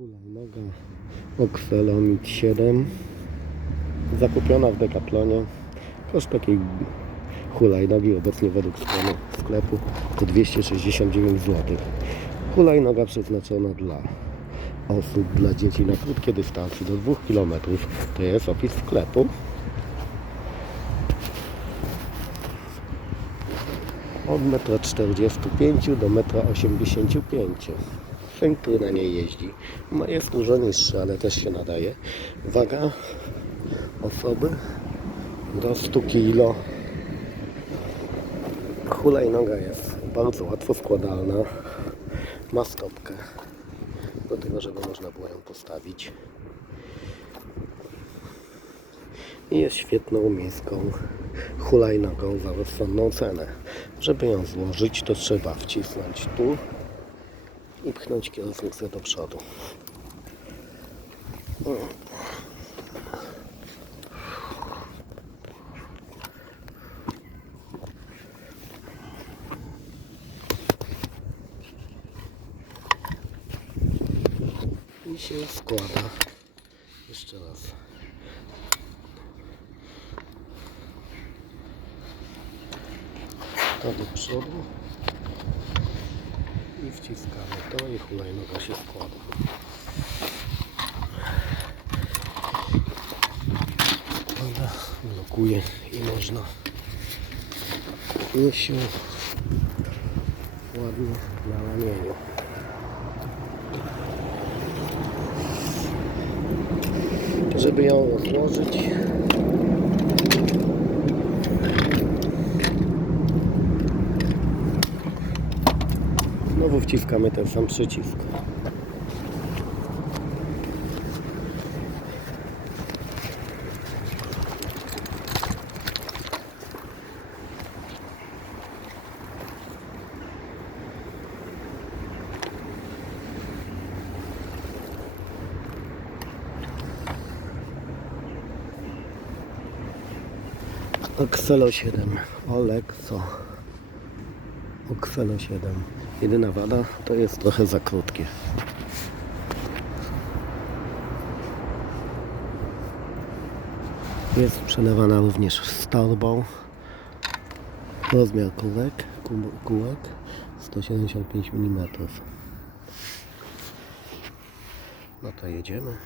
Hulajnoga Oxelomit 7 zakupiona w Decathlonie. Koszt takiej hulajnogi obecnie według strony sklepu to 269 zł hulajnoga przeznaczona dla osób, dla dzieci na krótkie dystanse do 2 km to jest opis sklepu. Od 1,45 m do 1,85 m. Który na niej jeździ, ma, jest dużo niższy, ale też się nadaje. Waga osoby do 100 kg. Hulajnoga jest bardzo łatwo składalna. Ma stopkę do tego, żeby można było ją postawić. I jest świetną miejską hulajnogą za rozsądną cenę. Żeby ją złożyć, to trzeba wcisnąć tu i pchnąć kierownicę do przodu. I się składa. Jeszcze raz. To do przodu i wciskamy to i hulajnoga się składa. Składa, blokuje i można nieść się ładnie na ramieniu. Żeby ją rozłożyć Znowu wciskamy ten sam przycisk. Oxelo 7 Olexo Oxelo 7 Jedyna wada to jest trochę za krótkie. Jest przelewana również z torbą Rozmiar kół- kółek 175 mm No to jedziemy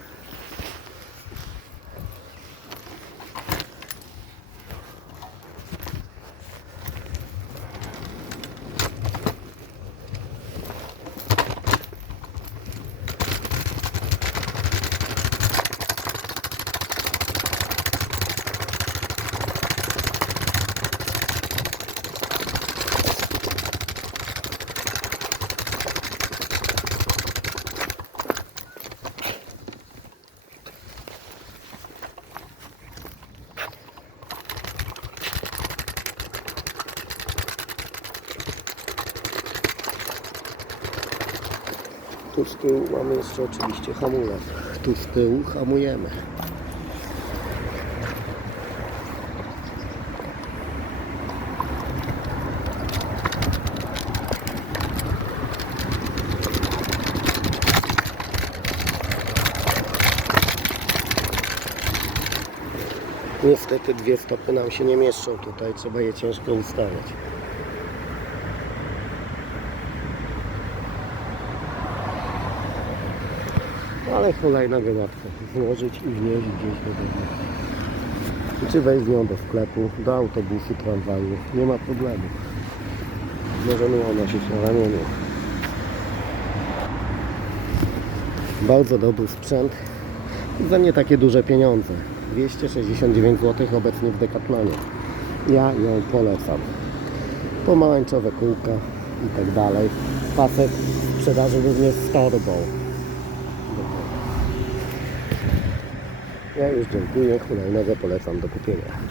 Tu z tyłu mamy jeszcze oczywiście hamulec. Tu z tyłu hamujemy. Niestety dwie stopy nam się nie mieszczą tutaj, trzeba je ciężko ustawiać. Ale hulajnogę łatwo złożyć i wnieść gdzieś do domu. Czy wejść z nią do sklepu, do autobusu, tramwaju. Nie ma problemu. Możemy ją nosić na ramieniu. Bardzo dobry sprzęt za nie takie duże pieniądze. 269 zł obecnie w Decathlonie. Ja ją polecam. Pomarańczowe kółka i tak dalej. Pasek sprzedaży również z torbą. Ja już dziękuję, hulajnogę polecam do kupienia.